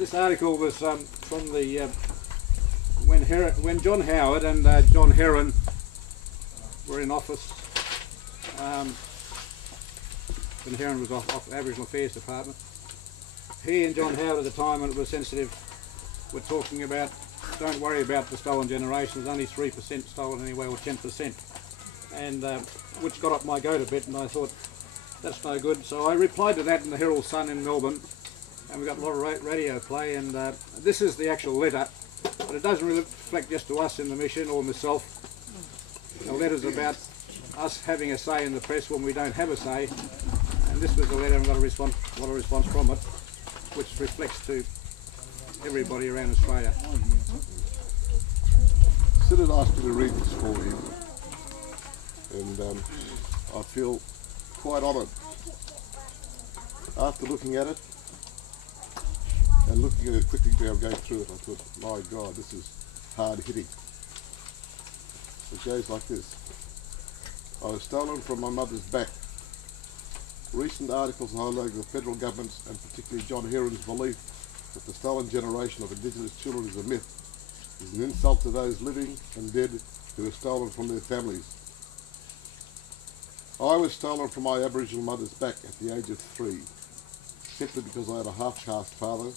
This article was from the when John Howard and John Heron were in office. When Heron was off Aboriginal Affairs Department, he and John Howard at the time, when it was sensitive, were talking about, don't worry about the stolen generation, there's only 3% stolen anyway, or 10%, and which got up my goat a bit, and I thought, that's no good. So I replied to that in the Herald Sun in Melbourne, and we got a lot of radio play, and this is the actual letter, but it doesn't really reflect just to us in the mission or myself. The letter's about us having a say in the press when we don't have a say, and this was the letter, and got a response from it, which reflects to everybody around Australia. Sid had asked me to read this for you, and I feel quite honoured. After looking at it, and looking at it quickly going through it, I thought, my God, this is hard hitting. It goes like this. I was stolen from my mother's back. Recent articles highlighting the federal government's, and particularly John Heron's, belief that the stolen generation of Indigenous children is a myth is an insult to those living and dead who were stolen from their families. I was stolen from my Aboriginal mother's back at the age of 3, simply because I had a half-caste father,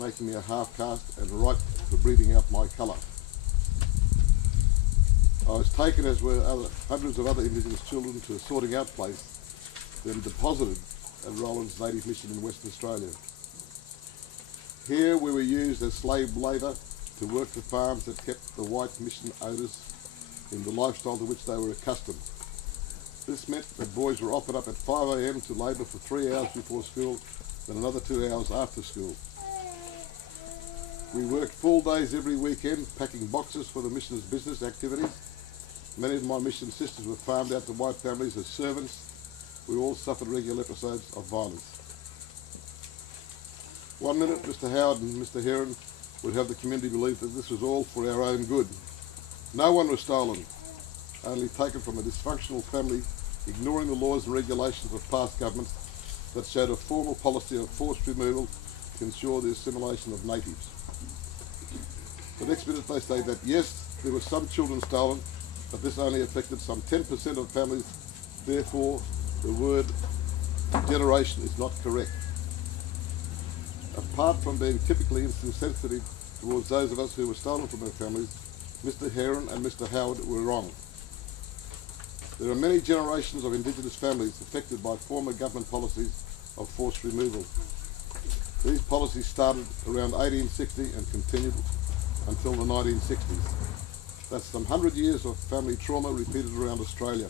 making me a half-caste and ripe for breeding out my colour. I was taken, as were hundreds of other Indigenous children, to a sorting out place, then deposited at Roland's Native Mission in Western Australia. Here we were used as slave labour to work the farms that kept the white mission owners in the lifestyle to which they were accustomed. This meant that boys were offered up at 5 AM to labour for 3 hours before school, then another 2 hours after school. We worked full days every weekend, packing boxes for the mission's business activities. Many of my mission sisters were farmed out to white families as servants. We all suffered regular episodes of violence. One minute, Mr. Howard and Mr. Heron would have the community believe that this was all for our own good. No one was stolen, only taken from a dysfunctional family, ignoring the laws and regulations of past governments that showed a formal policy of forced removal to ensure the assimilation of natives. The next minute they say that yes, there were some children stolen, but this only affected some 10% of families, therefore the word generation is not correct. Apart from being typically insensitive towards those of us who were stolen from our families, Mr. Heron and Mr. Howard were wrong. There are many generations of Indigenous families affected by former government policies of forced removal. These policies started around 1860 and continued until the 1960s. That's some 100 years of family trauma repeated around Australia.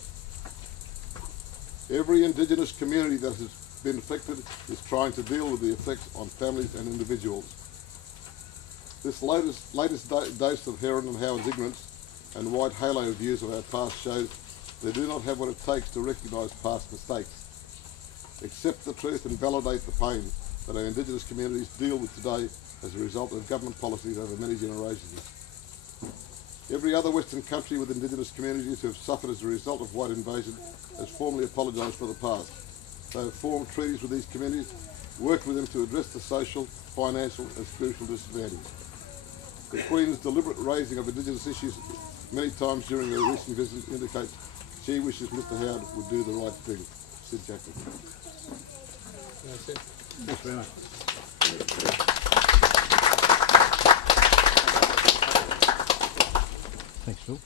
Every Indigenous community that has been affected is trying to deal with the effects on families and individuals. This latest dose of Heron and Howard's ignorance and white halo views of our past shows they do not have what it takes to recognise past mistakes, accept the truth and validate the pain that our Indigenous communities deal with today as a result of government policies over many generations. Every other Western country with Indigenous communities who have suffered as a result of white invasion has formally apologised for the past. They have formed treaties with these communities, worked with them to address the social, financial and spiritual disadvantage. The Queen's deliberate raising of Indigenous issues many times during her recent visit indicates she wishes Mr. Howard would do the right thing. Sid Jackson. That's it. Thanks very much. Thanks, Phil.